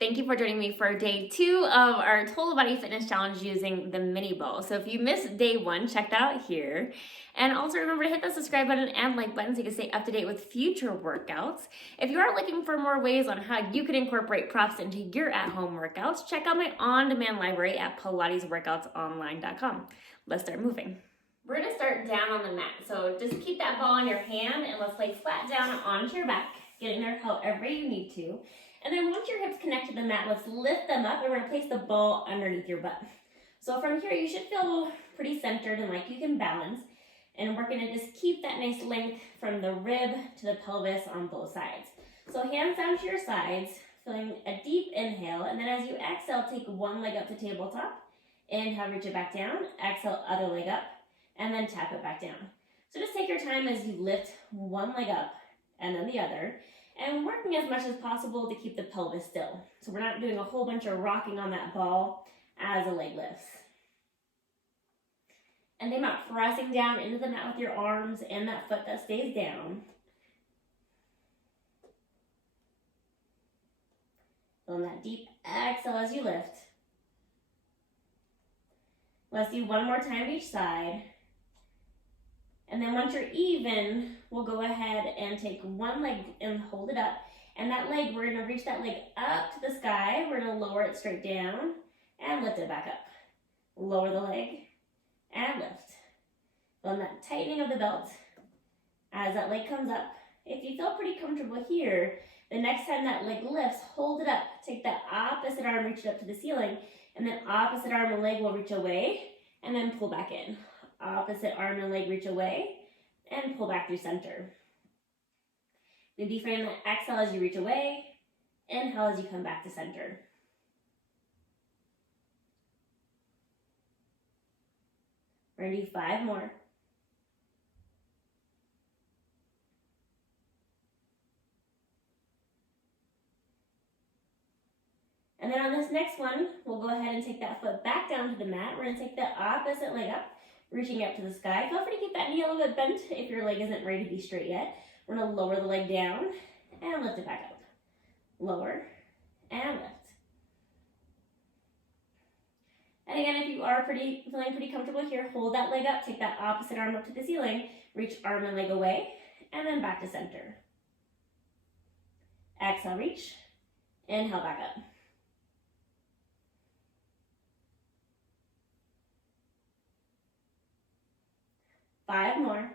Thank you for joining me for day 2 of our total body fitness challenge using the mini ball. So if you missed day 1, check that out here. And also remember to hit the subscribe button and like button so you can stay up to date with future workouts. If you are looking for more ways on how you can incorporate props into your at-home workouts, check out my on-demand library at pilatesworkoutsonline.com. Let's start moving. We're gonna start down on the mat. So just keep that ball in your hand and let's lay flat down onto your back, getting there however you need to. And then once your hips connect to the mat, let's lift them up and we're gonna place the ball underneath your butt. So from here, you should feel pretty centered and like you can balance. And we're gonna just keep that nice length from the rib to the pelvis on both sides. So hands down to your sides, feeling a deep inhale. And then as you exhale, take one leg up to tabletop. Inhale, reach it back down. Exhale, other leg up. And then tap it back down. So just take your time as you lift one leg up and then the other. And working as much as possible to keep the pelvis still. So we're not doing a whole bunch of rocking on that ball as the leg lifts. And think about pressing down into the mat with your arms and that foot that stays down. Feeling that deep exhale as you lift. Let's do one more time each side. And then once you're even, we'll go ahead and take one leg and hold it up. And that leg, we're gonna reach that leg up to the sky. We're gonna lower it straight down and lift it back up. Lower the leg and lift. Feeling that tightening of the belt as that leg comes up. If you feel pretty comfortable here, the next time that leg lifts, hold it up. Take that opposite arm, reach it up to the ceiling, and then opposite arm and leg will reach away and then pull back in. Opposite arm and leg reach away and pull back through center. Maybe frame that exhale as you reach away, inhale as you come back to center. We're gonna do 5 more. And then on this next one, we'll go ahead and take that foot back down to the mat. We're gonna take the opposite leg up, reaching up to the sky. Feel free to keep that knee a little bit bent if your leg isn't ready to be straight yet. We're gonna lower the leg down and lift it back up. Lower and lift. And again, if you are feeling pretty comfortable here, hold that leg up, take that opposite arm up to the ceiling, reach arm and leg away, and then back to center. Exhale, reach, inhale back up. Five more.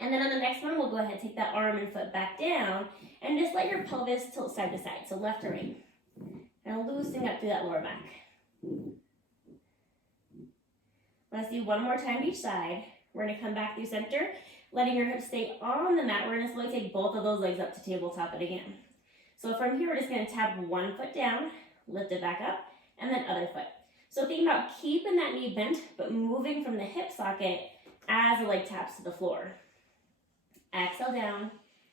And then on the next one, we'll go ahead and take that arm and foot back down and just let your pelvis tilt side to side, so left to right. And loosening up through that lower back. Let's do one more time each side. We're gonna come back through center, letting your hips stay on the mat. We're gonna slowly take both of those legs up to tabletop it again. So from here, we're just gonna tap one foot down, lift it back up, and then other foot. So think about keeping that knee bent, but moving from the hip socket as the leg taps to the floor. Exhale down,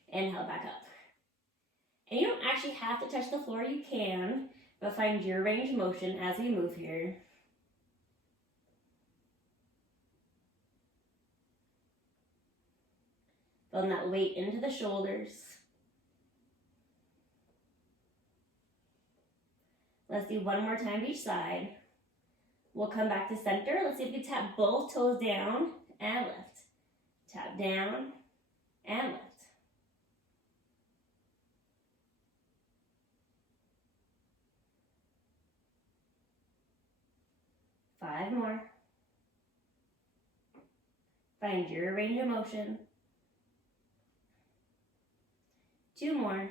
inhale back up. And you don't actually have to touch the floor, you can, but find your range of motion as we move here. Building that weight into the shoulders. Let's do one more time each side. We'll come back to center. Let's see if we can tap both toes down and lift. Tap down and lift. Five more. Find your range of motion. 2 more.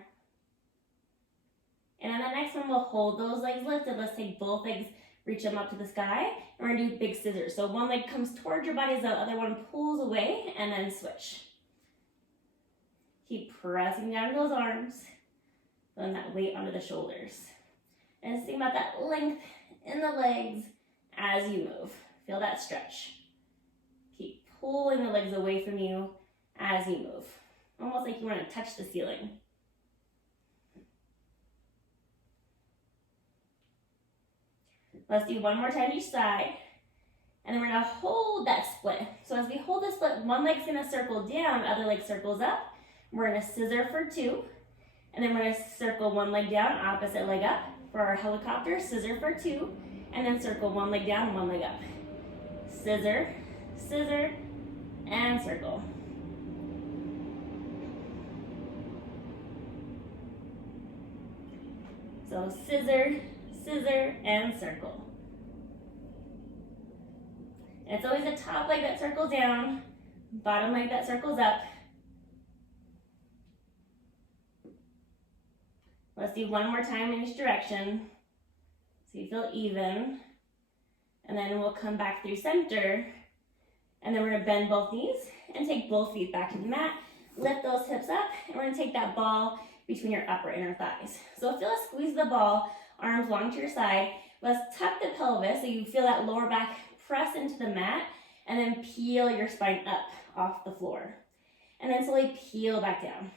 And on the next one, we'll hold those legs lifted. Let's take both legs, reach them up to the sky. And we're gonna do big scissors. So one leg comes towards your body as the other one pulls away, and then switch. Keep pressing down those arms, feeling that weight onto the shoulders. And just think about that length in the legs as you move. Feel that stretch. Keep pulling the legs away from you as you move. Almost like you want to touch the ceiling. Let's do one more time each side. And then we're gonna hold that split. So as we hold the split, one leg's gonna circle down, other leg circles up. We're gonna scissor for 2. And then we're gonna circle one leg down, opposite leg up. For our helicopter, scissor for 2. And then circle one leg down, one leg up. Scissor, scissor, and circle. So scissor, scissor, and circle. And it's always the top leg that circles down, bottom leg that circles up. Let's do one more time in each direction so you feel even. And then we'll come back through center. And then we're gonna bend both knees and take both feet back to the mat. Lift those hips up, and we're gonna take that ball between your upper inner thighs. So feel a squeeze of the ball, arms long to your side. Let's tuck the pelvis so you feel that lower back press into the mat, and then peel your spine up off the floor. And then slowly peel back down.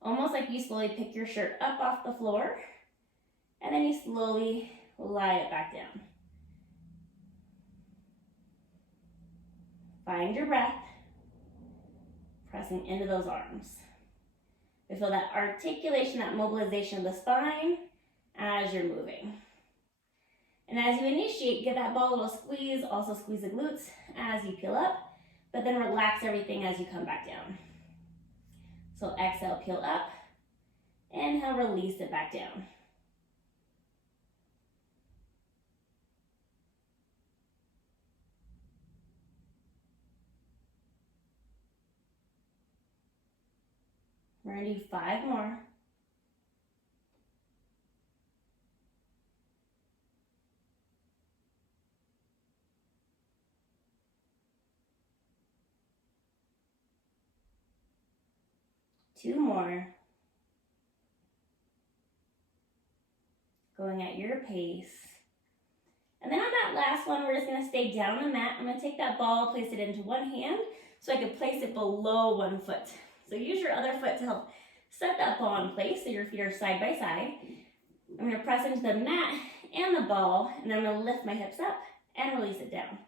Almost like you slowly pick your shirt up off the floor, and then you slowly lie it back down. Find your breath, pressing into those arms. We feel that articulation, that mobilization of the spine as you're moving. And as you initiate, give that ball a little squeeze, also squeeze the glutes as you peel up, but then relax everything as you come back down. So exhale, peel up. Inhale, release it back down. We're gonna do 5 more. Two more. Going at your pace. And then on that last one, we're just gonna stay down on the mat. I'm gonna take that ball, place it into one hand so I can place it below one foot. So use your other foot to help set that ball in place so your feet are side by side. I'm gonna press into the mat and the ball, and then I'm gonna lift my hips up and release it down.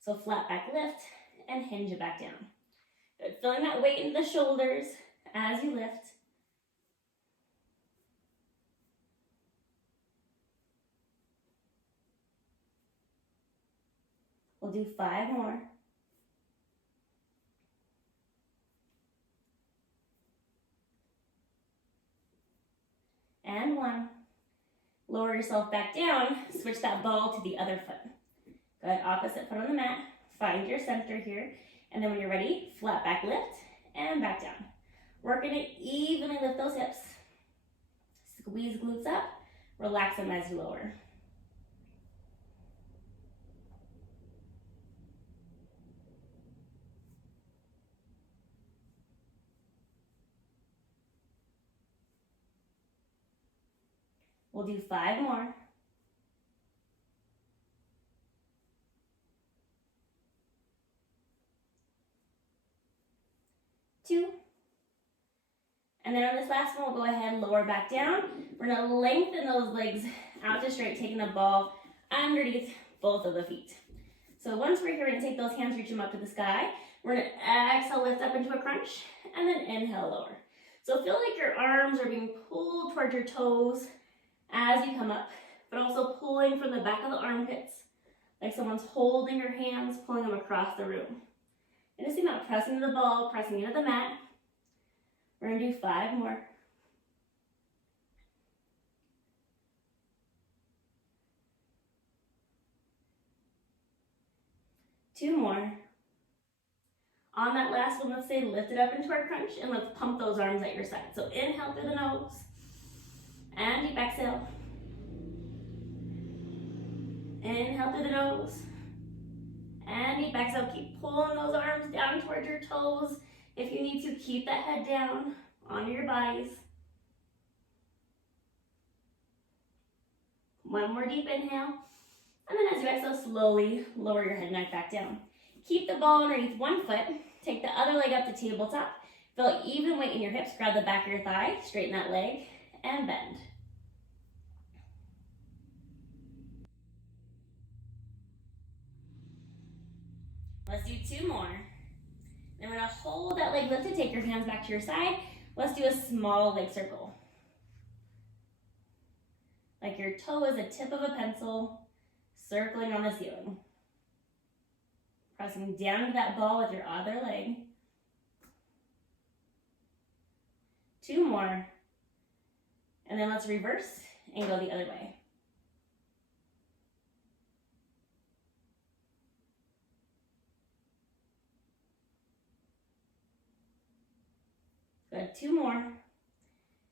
So flat back lift and hinge it back down. Good. Feeling that weight into the shoulders as you lift. We'll do 5 more. And 1. Lower yourself back down, switch that ball to the other foot. Good, opposite foot on the mat, find your center here, and then when you're ready, flat back lift and back down. We're gonna evenly lift those hips. Squeeze glutes up, relax them as you lower. We'll do 5 more. Two. And then on this last one, we'll go ahead and lower back down. We're gonna lengthen those legs out to straight, taking the ball underneath both of the feet. So once we're here, we're gonna take those hands, reach them up to the sky. We're gonna exhale, lift up into a crunch, and then inhale, lower. So feel like your arms are being pulled towards your toes as you come up, but also pulling from the back of the armpits, like someone's holding your hands, pulling them across the room. And just think about pressing the ball, pressing into the mat. We're gonna do 5 more. Two more. On that last one, let's say lift it up into our crunch, and let's pump those arms at your side. So inhale through the nose, and deep exhale. Inhale through the nose, and deep exhale. Keep pulling those arms down towards your toes. If you need to, keep that head down onto your bodies. One more deep inhale. And then as you exhale, slowly lower your head and neck back down. Keep the ball underneath one foot. Take the other leg up to tabletop. Feel even weight in your hips. Grab the back of your thigh. Straighten that leg and bend. Let's do 2 more. Then we're gonna hold that leg lifted, take your hands back to your side. Let's do a small leg circle. Like your toe is the tip of a pencil, circling on the ceiling. Pressing down to that ball with your other leg. 2 more. And then let's reverse and go the other way. Good, 2 more.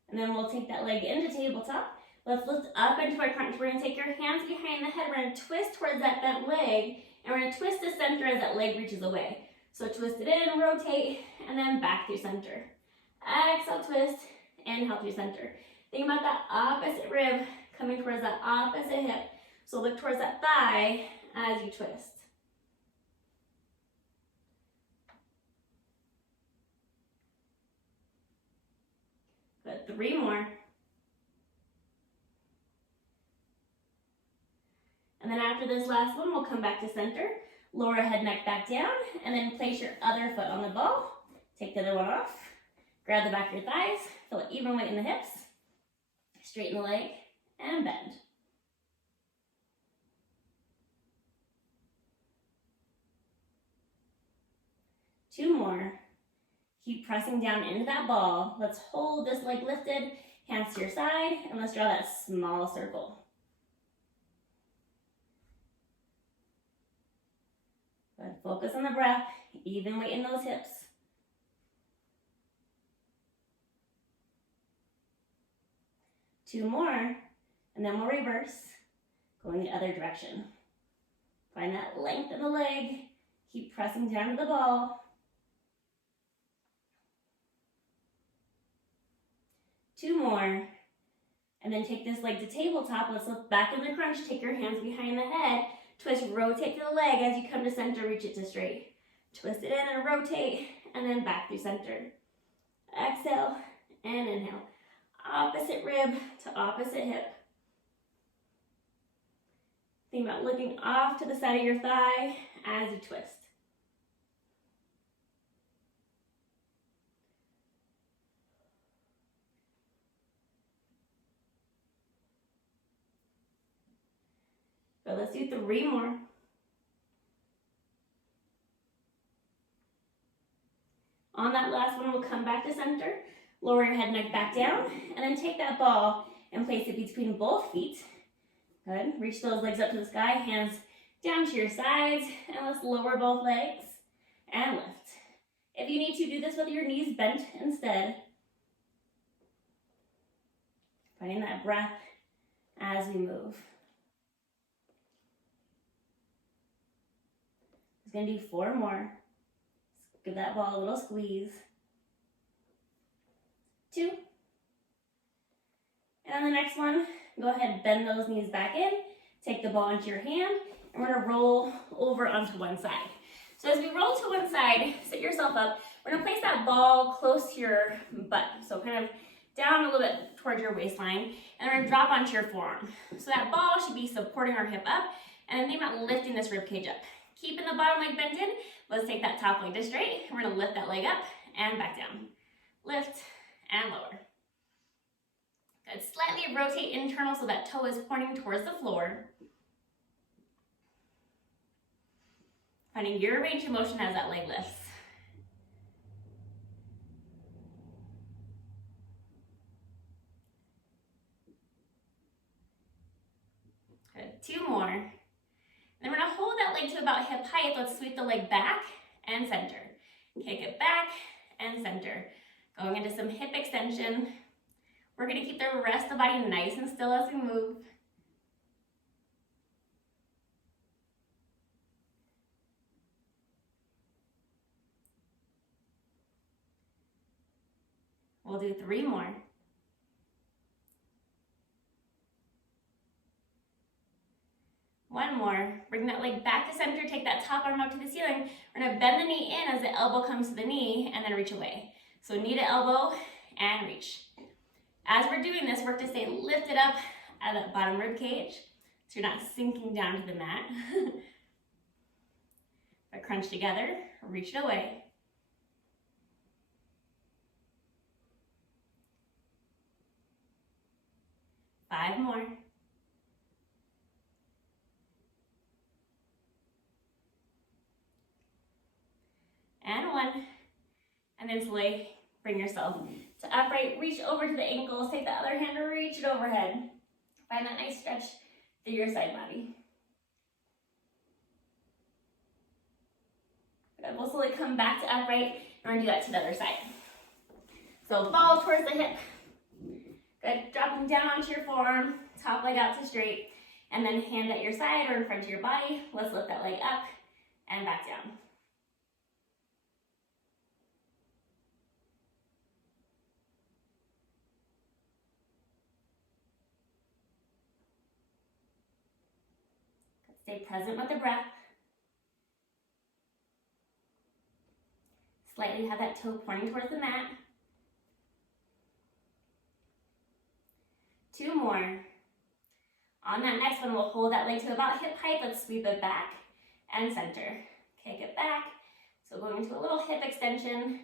And then we'll take that leg into tabletop. Let's lift up into our crunch. We're gonna take your hands behind the head. We're gonna twist towards that bent leg, and we're gonna twist to center as that leg reaches away. So twist it in, rotate, and then back through center. Exhale, twist, inhale through center. Think about that opposite rib coming towards that opposite hip. So look towards that thigh as you twist. Good, 3 more. And then after this last one, we'll come back to center. Lower head, neck back down, and then place your other foot on the ball. Take the other one off. Grab the back of your thighs. Feel it even weight in the hips. Straighten the leg and bend. Two more. Keep pressing down into that ball. Let's hold this leg lifted, hands to your side, and let's draw that small circle. Good. Focus on the breath, even weight in those hips. Two more, and then we'll reverse, going the other direction. Find that length in the leg, keep pressing down to the ball. Two more, and then take this leg to tabletop. Let's lift back in the crunch, take your hands behind the head, twist, rotate to the leg as you come to center, reach it to straight. Twist it in and rotate, and then back through center. Exhale and inhale. Opposite rib to opposite hip. Think about looking off to the side of your thigh as you twist. So let's do 3 more. On that last one, we'll come back to center. Lower your head, neck back down, and then take that ball and place it between both feet. Good. Reach those legs up to the sky, hands down to your sides, and let's lower both legs and lift. If you need to, do this with your knees bent instead. Finding that breath as we move. Just gonna do 4 more. Give that ball a little squeeze. 2. And on the next one, go ahead, bend those knees back in, take the ball into your hand, and we're gonna roll over onto one side. So as we roll to one side, sit yourself up, we're gonna place that ball close to your butt. So kind of down a little bit towards your waistline, and we're gonna drop onto your forearm. So that ball should be supporting our hip up, and then think about lifting this rib cage up. Keeping the bottom leg bent in, let's take that top leg to straight. We're gonna lift that leg up and back down. Lift and lower. Good. Slightly rotate internal so that toe is pointing towards the floor. Finding your range of motion as that leg lifts. Good. 2 more. Then we're gonna hold that leg to about hip height. Let's sweep the leg back and center. Kick it back and center. Going into some hip extension. We're gonna keep the rest of the body nice and still as we move. We'll do 3 more. One more. Bring that leg back to center, take that top arm up to the ceiling. We're gonna bend the knee in as the elbow comes to the knee and then reach away. So knee to elbow and reach. As we're doing this, work to stay lifted up at that bottom rib cage so you're not sinking down to the mat. But crunch together, reach it away. Five more. And one. And then slowly bring yourself to upright. Reach over to the ankles. Take the other hand and reach it overhead. Find that nice stretch through your side body. Good. We'll slowly come back to upright, and we're going to do that to the other side. So ball towards the hip. Good. Dropping down onto your forearm, top leg out to straight, and then hand at your side or in front of your body. Let's lift that leg up and back down. Stay present with the breath. Slightly have that toe pointing towards the mat. Two more. On that next one, we'll hold that leg to about hip height. Let's sweep it back and center. Kick it back. So going into a little hip extension.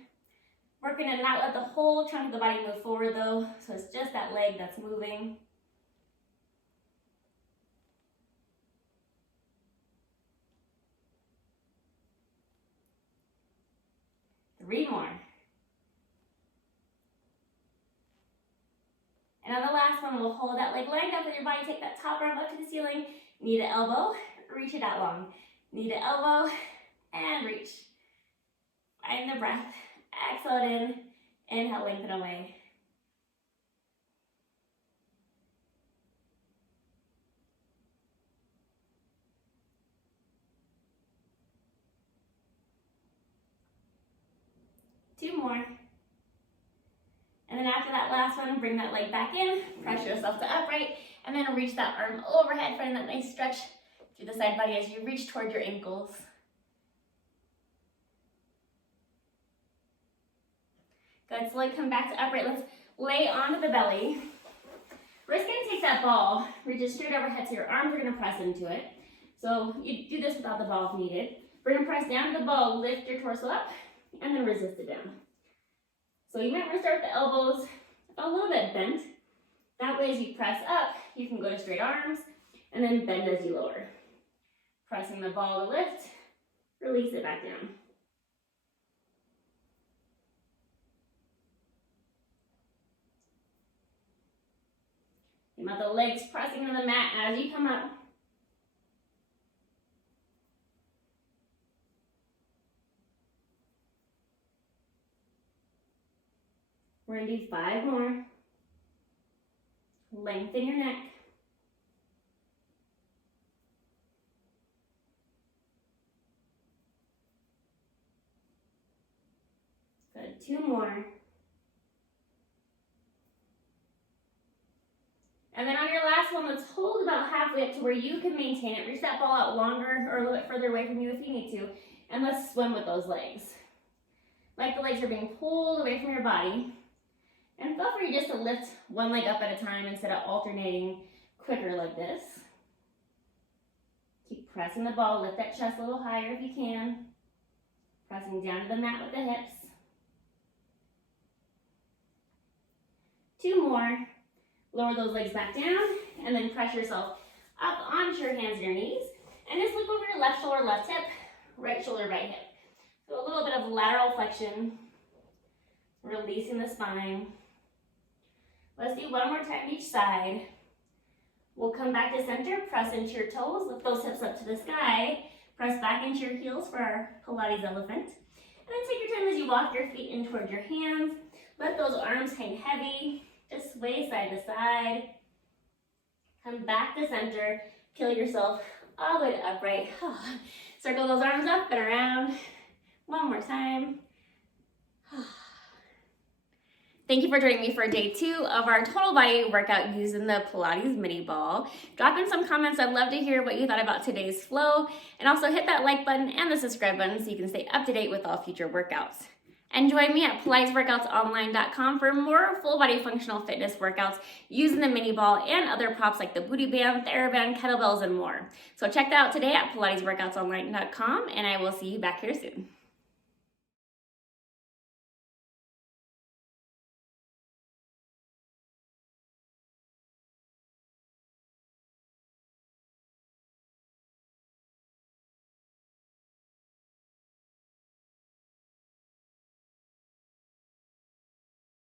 Working to not let the whole trunk of the body move forward though. So it's just that leg that's moving. Three more. And on the last one, we'll hold that leg lined up with your body. Take that top arm up to the ceiling. Knee to elbow. Reach it out long. Knee to elbow. And reach. Find the breath. Exhale it in. Inhale, lengthen away. Two more. And then after that last one, bring that leg back in, press yourself to upright, and then reach that arm overhead, find that nice stretch through the side body as you reach toward your ankles. Good, slowly come back to upright. Let's lay onto the belly. We're just gonna take that ball, reach it straight overhead so your arms are gonna press into it. So you do this without the ball if needed. We're gonna press down to the ball, lift your torso up, and then resist it down. So you might want to start with the elbows a little bit bent. That way as you press up, you can go to straight arms and then bend as you lower. Pressing the ball to lift, release it back down. Think about the legs pressing into the mat as you come up. We're going to do 5 more. Lengthen your neck. Good. 2 more. And then on your last one, let's hold about halfway up to where you can maintain it. Reach that ball out longer or a little bit further away from you if you need to. And let's swim with those legs. Like the legs are being pulled away from your body. And feel free just to lift one leg up at a time instead of alternating quicker like this. Keep pressing the ball, lift that chest a little higher if you can. Pressing down to the mat with the hips. 2 more. Lower those legs back down and then press yourself up onto your hands and your knees. And just look over your left shoulder, left hip, right shoulder, right hip. So a little bit of lateral flexion, releasing the spine. Let's do 1 more time each side. We'll come back to center, press into your toes, lift those hips up to the sky, press back into your heels for our Pilates elephant. And then take your time as you walk your feet in towards your hands. Let those arms hang heavy, just sway side to side. Come back to center, peel yourself all the way to upright. Circle those arms up and around. 1 more time. Thank you for joining me for day 2 of our total body workout using the Pilates mini ball. Drop in some comments. I'd love to hear what you thought about today's flow. And also hit that like button and the subscribe button so you can stay up to date with all future workouts. And join me at PilatesWorkoutsOnline.com for more full body functional fitness workouts using the mini ball and other props like the booty band, TheraBand, kettlebells, and more. So check that out today at PilatesWorkoutsOnline.com, and I will see you back here soon.